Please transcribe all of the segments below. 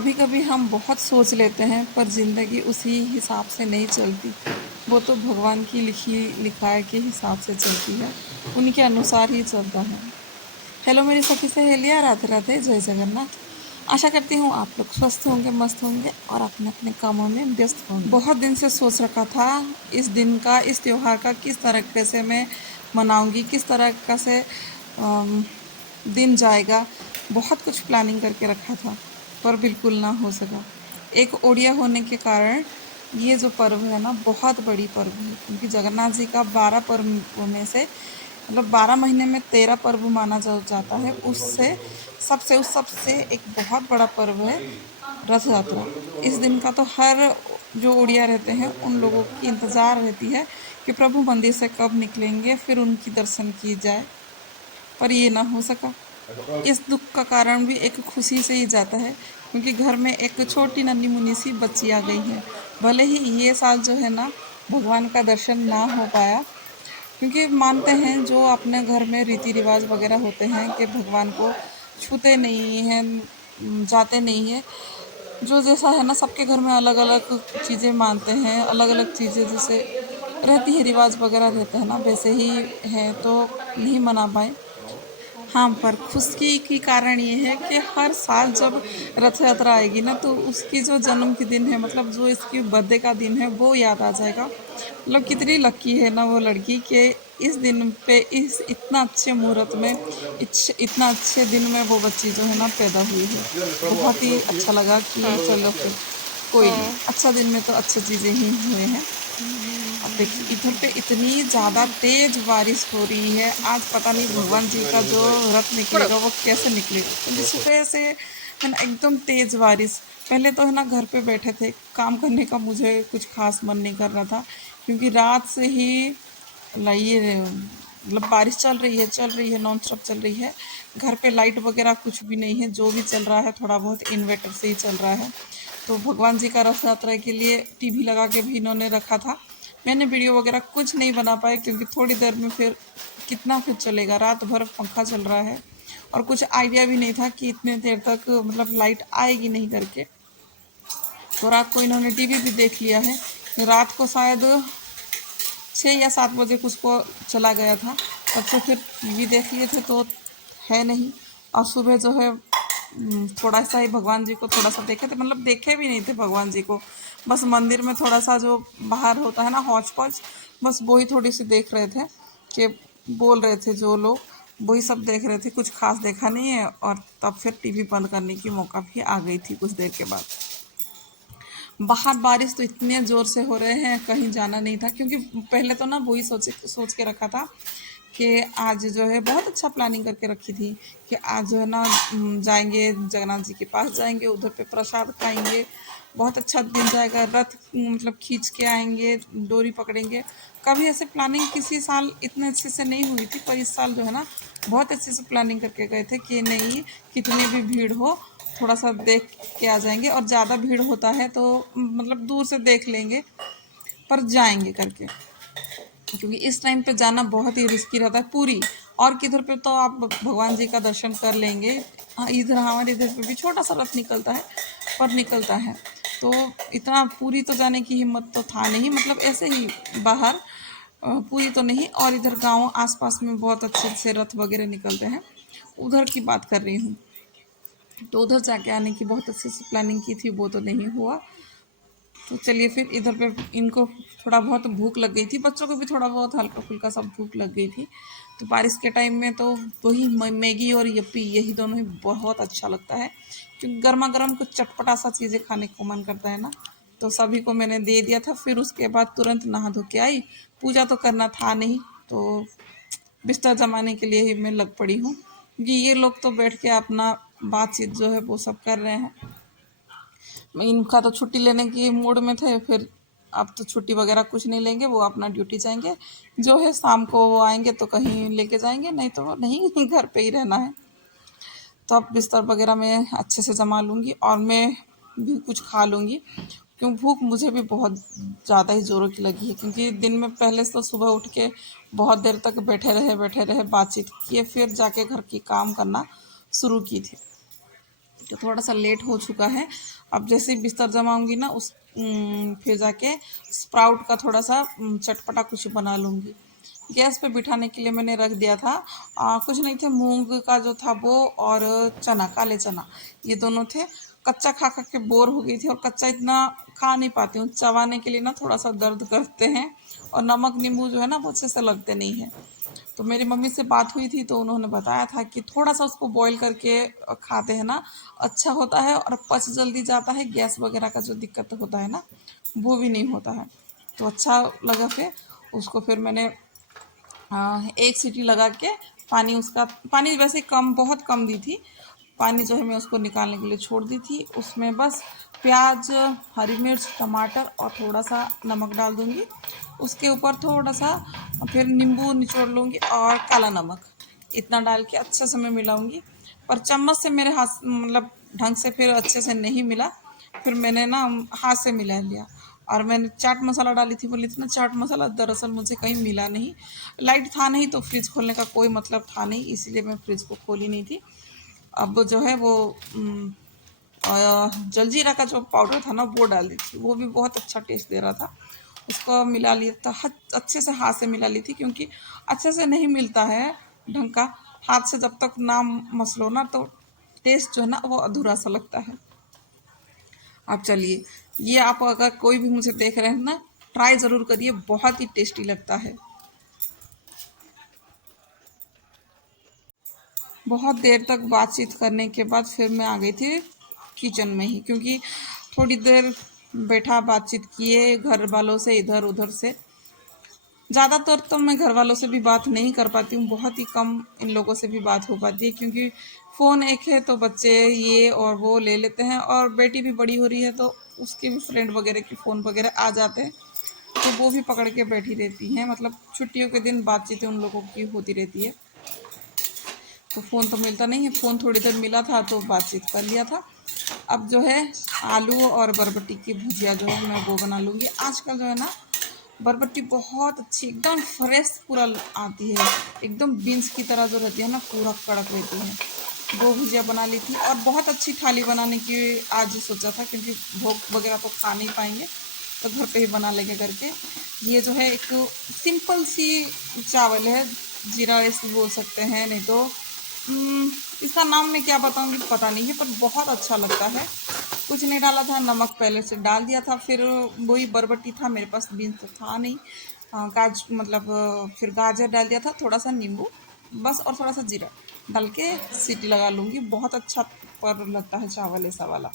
कभी कभी हम बहुत सोच लेते हैं पर ज़िंदगी उसी हिसाब से नहीं चलती। वो तो भगवान की लिखी लिखाई के हिसाब से चलती है, उनके अनुसार ही चलता है। हेलो मेरी सखी सहेलियाँ, राधे राधे, जय जगन्नाथ। आशा करती हूँ आप लोग स्वस्थ होंगे, मस्त होंगे और अपने अपने कामों में व्यस्त होंगे। बहुत दिन से सोच रखा था इस दिन का, इस त्योहार का किस तरीके से मैं मनाऊंगी, किस तरह का से दिन जाएगा। बहुत कुछ प्लानिंग करके रखा था पर बिल्कुल ना हो सका। एक ओडिया होने के कारण ये जो पर्व है ना, बहुत बड़ी पर्व है, क्योंकि जगन्नाथ जी का 12 पर्व में से मतलब 12 महीने में 13 पर्व माना जाता है। उससे सबसे एक बहुत बड़ा पर्व है रथ यात्रा। इस दिन का तो हर जो उड़िया रहते हैं उन लोगों की इंतज़ार रहती है कि प्रभु मंदिर से कब निकलेंगे, फिर उनकी दर्शन की जाए, पर ये ना हो सका। इस दुख का कारण भी एक खुशी से ही जाता है, क्योंकि घर में एक छोटी नन्ही मुन्नी सी बच्ची आ गई है। भले ही ये साल जो है ना भगवान का दर्शन ना हो पाया, क्योंकि मानते हैं जो अपने घर में रीति रिवाज वगैरह होते हैं कि भगवान को छूते नहीं हैं, जाते नहीं है। जो जैसा है ना, सबके घर में अलग अलग चीज़ें मानते हैं, अलग अलग चीज़ें जैसे रहती है, रिवाज वगैरह रहते हैं ना, वैसे ही है तो नहीं मना पाए। हाँ, पर खुशी की कारण ये है कि हर साल जब रथ यात्रा आएगी ना, तो उसकी जो जन्म के दिन है, मतलब जो इसकी बर्थडे का दिन है, वो याद आ जाएगा। मतलब कितनी लकी है ना वो लड़की कि इस दिन पे, इस इतना अच्छे मुहूर्त में, इतना अच्छे दिन में वो बच्ची जो है ना पैदा हुई है। बहुत ही अच्छा लगा कि चलो फिर कोई नहीं, अच्छा दिन में तो अच्छी चीज़ें ही हुए हैं। अब देखिए इधर पे इतनी ज़्यादा तेज बारिश हो रही है। आज पता नहीं भगवान जी का जो रथ निकलेगा वो कैसे निकलेगा, क्योंकि सुबह से है ना एकदम तेज बारिश। पहले तो है ना घर पे बैठे थे, काम करने का मुझे कुछ खास मन नहीं कर रहा था, क्योंकि रात से ही ये मतलब बारिश चल रही है, नॉन स्टॉप चल रही है। घर पे लाइट वगैरह कुछ भी नहीं है, जो भी चल रहा है थोड़ा बहुत इन्वर्टर से ही चल रहा है। तो भगवान जी का रथ यात्रा के लिए टीवी लगा के भी इन्होंने रखा था। मैंने वीडियो वगैरह कुछ नहीं बना पाया, क्योंकि थोड़ी देर में फिर कितना कुछ चलेगा, रात भर पंखा चल रहा है और कुछ आइडिया भी नहीं था कि इतने देर तक मतलब लाइट आएगी नहीं करके। तो रात को इन्होंने टीवी भी देख लिया है। रात को शायद 6 या 7 बजे कुछ को चला गया था, तब से फिर टीवी देख लिए थे तो है नहीं। और सुबह जो है थोड़ा सा ही भगवान जी को थोड़ा सा देखे थे, मतलब देखे भी नहीं थे भगवान जी को, बस मंदिर में थोड़ा सा जो बाहर होता है ना हौच पौच, बस वही थोड़ी सी देख रहे थे कि बोल रहे थे जो लोग, वही सब देख रहे थे, कुछ खास देखा नहीं है। और तब फिर टीवी बंद करने की मौका भी आ गई थी कुछ देर के बाद। बाहर बारिश तो इतने ज़ोर से हो रहे हैं, कहीं जाना नहीं था, क्योंकि पहले तो ना वही सोच के रखा था कि आज जो है बहुत अच्छा प्लानिंग करके रखी थी कि आज जो है ना जाएंगे जगन्नाथ जी के पास, जाएंगे उधर पे प्रसाद खाएंगे, बहुत अच्छा दिन जाएगा, रथ मतलब खींच के आएंगे, डोरी पकड़ेंगे। कभी ऐसे प्लानिंग किसी साल इतने अच्छे से नहीं हुई थी, पर इस साल जो है ना बहुत अच्छे से प्लानिंग करके गए थे कि नहीं, कितनी भी भीड़ हो थोड़ा सा देख के आ जाएंगे, और ज़्यादा भीड़ होता है तो मतलब दूर से देख लेंगे पर जाएंगे करके, क्योंकि इस टाइम पे जाना बहुत ही रिस्की रहता है। पूरी और किधर पे तो आप भगवान जी का दर्शन कर लेंगे। हाँ, इधर हमारे इधर पे भी छोटा सा रथ निकलता है, पर निकलता है तो इतना पूरी तो जाने की हिम्मत तो था नहीं, मतलब ऐसे ही बाहर, पूरी तो नहीं। और इधर गांव आसपास में बहुत अच्छे से रथ वगैरह निकलते हैं, उधर की बात कर रही हूँ। तो उधर जाके आने की बहुत अच्छे से प्लानिंग की थी, वो तो नहीं हुआ। तो चलिए फिर इधर पे इनको थोड़ा बहुत भूख लग गई थी, बच्चों को भी थोड़ा बहुत हल्का फुल्का सब भूख लग गई थी। तो बारिश के टाइम में तो वही मैगी और यप्पी, यही दोनों ही बहुत अच्छा लगता है, क्योंकि गर्मा गर्म कुछ चटपटा सा चीज़ें खाने को मन करता है ना। तो सभी को मैंने दे दिया था, फिर उसके बाद तुरंत नहा धो के आई। पूजा तो करना था नहीं, तो बिस्तर जमाने के लिए ही मैं लग पड़ी हूँ, क्योंकि ये लोग तो बैठ के अपना बातचीत जो है वो सब कर रहे हैं। इनका तो छुट्टी लेने की मूड में थे, फिर अब तो छुट्टी वगैरह कुछ नहीं लेंगे, वो अपना ड्यूटी जाएंगे। जो है शाम को वो आएंगे तो कहीं लेके जाएंगे, नहीं तो नहीं घर पे ही रहना है। तो अब बिस्तर वगैरह मैं अच्छे से जमा लूँगी और मैं भी कुछ खा लूँगी, क्यों भूख मुझे भी बहुत ज़्यादा ही ज़ोरों की लगी है, क्योंकि दिन में पहले से तो सुबह उठ के बहुत देर तक बैठे रहे बातचीत किए, फिर जाके घर की काम करना शुरू की थी। तो थोड़ा सा लेट हो चुका है। अब जैसे ही बिस्तर जमाऊंगी ना फिर जाके स्प्राउट का थोड़ा सा चटपटा कुछ बना लूँगी। गैस पे बिठाने के लिए मैंने रख दिया था कुछ नहीं थे, मूंग का जो था वो और चना, काले चना, ये दोनों थे। कच्चा खा खा के बोर हो गई थी और कच्चा इतना खा नहीं पाती हूँ, चबाने के लिए ना थोड़ा सा दर्द करते हैं और नमक नींबू जो है ना वो अच्छे से लगते नहीं है। तो मेरी मम्मी से बात हुई थी तो उन्होंने बताया था कि थोड़ा सा उसको बॉईल करके खाते हैं ना, अच्छा होता है और पच जल्दी जाता है, गैस वगैरह का जो दिक्कत होता है ना वो भी नहीं होता है। तो अच्छा लगा, फिर उसको फिर मैंने एक सीटी लगा के पानी वैसे कम, बहुत कम दी थी पानी, जो है मैं उसको निकालने के लिए छोड़ दी थी। उसमें बस प्याज, हरी मिर्च, टमाटर और थोड़ा सा नमक डाल दूँगी। उसके ऊपर थोड़ा सा फिर नींबू निचोड़ लूँगी और काला नमक, इतना डाल के अच्छे से मैं मिलाऊँगी। पर चम्मच से मेरे हाथ मतलब ढंग से फिर अच्छे से नहीं मिला, फिर मैंने ना हाथ से मिला लिया। और मैंने चाट मसाला डाली थी, बोली थी ना चाट मसाला, दरअसल मुझे कहीं मिला नहीं, लाइट था नहीं तो फ्रिज खोलने का कोई मतलब था नहीं, इसीलिए मैं फ्रिज को खोली नहीं थी। अब जो है वो जलजीरा का जो पाउडर था ना वो डाल दी थी, वो भी बहुत अच्छा टेस्ट दे रहा था। उसको मिला लिया था, अच्छे से हाथ से मिला ली थी, क्योंकि अच्छे से नहीं मिलता है ढंग का, हाथ से जब तक ना मसलो ना तो टेस्ट जो है ना वो अधूरा सा लगता है। अब चलिए, ये आप अगर कोई भी मुझे देख रहे हैं ना, ट्राई ज़रूर करिए, बहुत ही टेस्टी लगता है। बहुत देर तक बातचीत करने के बाद फिर मैं आ गई थी किचन में ही, क्योंकि थोड़ी देर बैठा बातचीत किए घर वालों से, इधर उधर से। ज़्यादातर तो मैं घर वालों से भी बात नहीं कर पाती हूँ, बहुत ही कम इन लोगों से भी बात हो पाती है, क्योंकि फ़ोन एक है तो बच्चे ये और वो ले लेते हैं, और बेटी भी बड़ी हो रही है तो उसके भी फ्रेंड वगैरह के फ़ोन वगैरह आ जाते हैं, तो वो भी पकड़ के बैठी रहती हैं। मतलब छुट्टियों के दिन बातचीतें उन लोगों की होती रहती है, तो फ़ोन तो मिलता नहीं है। फ़ोन थोड़ी देर मिला था तो बातचीत कर लिया था। अब जो है आलू और बरबटी की भुजिया जो है मैं वो बना लूँगी। आजकल जो है ना बरबटी बहुत अच्छी, एकदम फ्रेश पूरा आती है, एकदम बीन्स की तरह जो रहती है ना, पूरा कड़क रहती है। वो भुजिया बना ली थी, और बहुत अच्छी थाली बनाने की आज सोचा था, क्योंकि भोग वगैरह तो खा नहीं पाएंगे तो घर पे ही बना लेंगे करके। ये जो है एक सिंपल सी चावल है, जीरा राइस भी बोल सकते हैं, नहीं तो इसका नाम मैं क्या बताऊंगी पता नहीं है, पर बहुत अच्छा लगता है। कुछ नहीं डाला था, नमक पहले से डाल दिया था, फिर वही बरबटी था मेरे पास, बीन्स तो था नहीं, फिर गाजर डाल दिया था, थोड़ा सा नींबू बस, और थोड़ा सा जीरा डाल के सीटी लगा लूँगी। बहुत अच्छा पर लगता है चावल ऐसा वाला।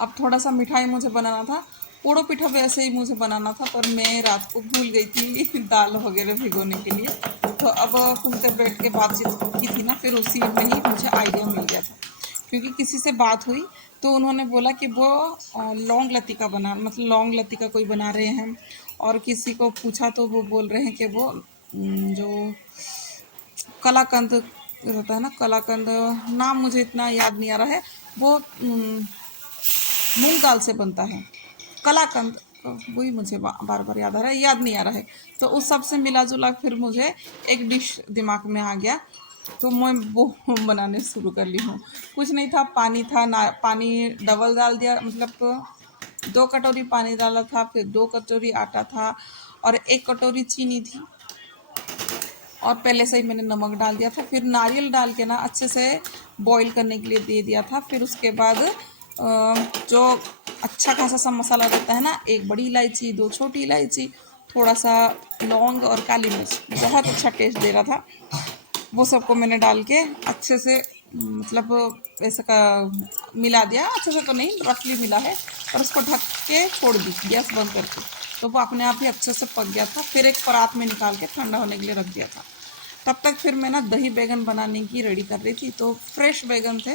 अब थोड़ा सा मिठाई मुझे बनाना था, पोड़ो पिठा वैसे ही मुझे बनाना था, पर मैं रात को भूल गई थी दाल वगैरह भिगोने के लिए। तो अब कुछ देर बैठ के बातचीत की थी ना, फिर उसी में ही मुझे आइडिया मिल गया था, क्योंकि किसी से बात हुई तो उन्होंने बोला कि वो लौंग लत्ती का बना, मतलब लौंग लत्ती का कोई बना रहे हैं। और किसी को पूछा तो वो बोल रहे हैं कि वो जो कलाकंद रहता है ना, कलाकंद, नाम मुझे इतना याद नहीं आ रहा है, वो मूंग दाल से बनता है कलाकंद, वही मुझे बार बार याद आ रहा है, याद नहीं आ रहा है। तो उस सब से मिला जुला फिर मुझे एक डिश दिमाग में आ गया, तो मैं वो बनाने शुरू कर ली हूँ। कुछ नहीं था, पानी था ना, पानी डबल डाल दिया, मतलब 2 कटोरी पानी डाला था, फिर 2 कटोरी आटा था और 1 कटोरी चीनी थी, और पहले से ही मैंने नमक डाल दिया था। फिर नारियल डाल के ना अच्छे से बॉईल करने के लिए दे दिया था। फिर उसके बाद जो अच्छा खासा सा मसाला रहता है ना, 1 बड़ी इलायची, 2 छोटी इलायची, थोड़ा सा लौंग और काली मिर्च, बहुत अच्छा टेस्ट दे रहा था। वो सबको मैंने डाल के अच्छे से मतलब ऐसा का मिला दिया, अच्छे से तो नहीं, रफली मिला है, और उसको ढक के छोड़ दी गैस बंद करके। तो वो अपने आप ही अच्छे से पक गया था। फिर एक परात में निकाल के ठंडा होने के लिए रख दिया था। तब तक फिर मैं ना दही बैगन बनाने की रेडी कर रही थी, तो फ्रेश बैगन थे,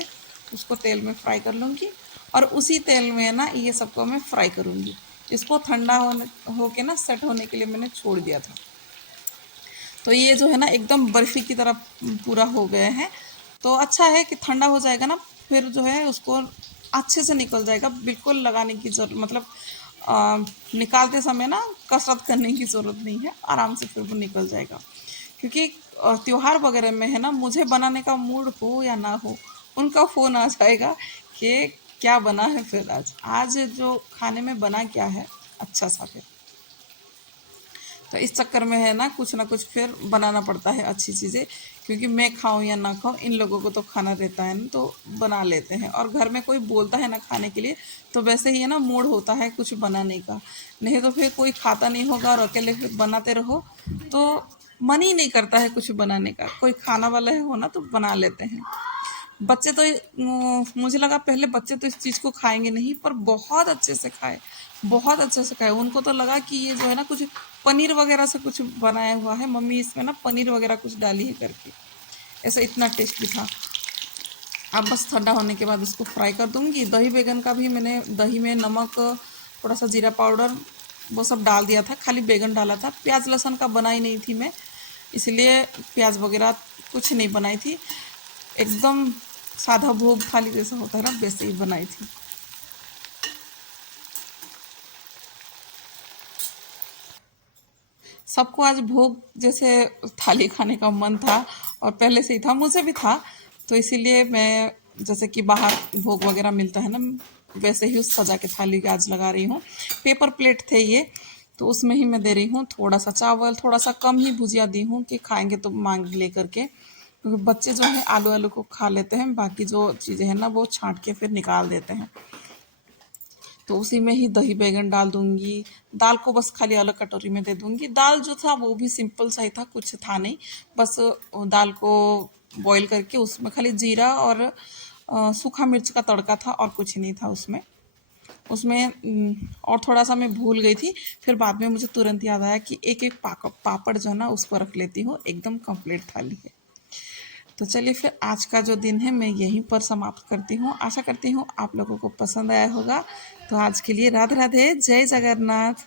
उसको तेल में फ्राई कर लूँगी, और उसी तेल में ना ये सबको मैं फ्राई करूँगी। इसको ठंडा हो के ना सेट होने के लिए मैंने छोड़ दिया था। तो ये जो है ना एकदम बर्फ़ी की तरह पूरा हो गए हैं। तो अच्छा है कि ठंडा हो जाएगा ना, फिर जो है उसको अच्छे से निकल जाएगा, बिल्कुल लगाने की ज़रूरत, मतलब निकालते समय ना कसरत करने की ज़रूरत नहीं है, आराम से फिर वो निकल जाएगा। क्योंकि त्योहार वगैरह में है ना, मुझे बनाने का मूड हो या ना हो, उनका फ़ोन आ जाएगा कि क्या बना है फिर आज आज जो खाने में बना क्या है अच्छा सा फिर। तो इस चक्कर में है ना कुछ फिर बनाना पड़ता है अच्छी चीज़ें, क्योंकि मैं खाऊं या ना खाऊं इन लोगों को तो खाना रहता है ना, तो बना लेते हैं। और घर में कोई बोलता है ना खाने के लिए तो वैसे ही है ना मूड होता है कुछ बनाने का, नहीं तो फिर कोई खाता नहीं होगा और अकेले फिर बनाते रहो तो मन ही नहीं करता है कुछ बनाने का। कोई खाना वाला है हो ना तो बना लेते हैं। बच्चे तो मुझे लगा पहले बच्चे तो इस चीज़ को खाएंगे नहीं, पर बहुत अच्छे से खाए, बहुत अच्छे से खाए। उनको तो लगा कि ये जो है ना कुछ पनीर वगैरह से कुछ बनाया हुआ है, मम्मी इसमें ना पनीर वगैरह कुछ डाली है करके। ऐसा इतना टेस्टी था। अब बस ठंडा होने के बाद उसको फ्राई कर दूंगी। दही बैगन का भी मैंने दही में नमक, थोड़ा सा जीरा पाउडर, वो सब डाल दिया था, खाली बैगन डाला था। प्याज लहसुन का बनाई नहीं थी मैं, इसलिए प्याज वगैरह कुछ नहीं बनाई थी। एकदम सादा भोग थाली जैसा होता है ना वैसे ही बनाई थी। सबको आज भोग जैसे थाली खाने का मन था और पहले से ही था, मुझे भी था। तो इसीलिए मैं जैसे कि बाहर भोग वगैरह मिलता है ना वैसे ही उस सजा के थाली आज लगा रही हूँ। पेपर प्लेट थे ये, तो उसमें ही मैं दे रही हूँ। थोड़ा सा चावल, थोड़ा सा कम ही भुजिया दी हूँ कि खाएंगे तो मांग ले करके, क्योंकि बच्चे जो हैं आलू आलू को खा लेते हैं, बाकी जो चीज़ें हैं ना वो छांट के फिर निकाल देते हैं। तो उसी में ही दही बैगन डाल दूंगी। दाल को बस खाली अलग कटोरी में दे दूंगी। दाल जो था वो भी सिंपल सा ही था, कुछ था नहीं। बस दाल को बॉईल करके उसमें खाली जीरा और सूखा मिर्च का तड़का था और कुछ नहीं था उसमें। उसमें और थोड़ा सा मैं भूल गई थी, फिर बाद में मुझे तुरंत याद आया कि एक एक पापड़ जो है ना उसको रख लेती हूँ। एकदम कंप्लीट थाली है। तो चलिए फिर आज का जो दिन है मैं यहीं पर समाप्त करती हूँ। आशा करती हूँ आप लोगों को पसंद आया होगा। तो आज के लिए राधे राधे, जय जगन्नाथ।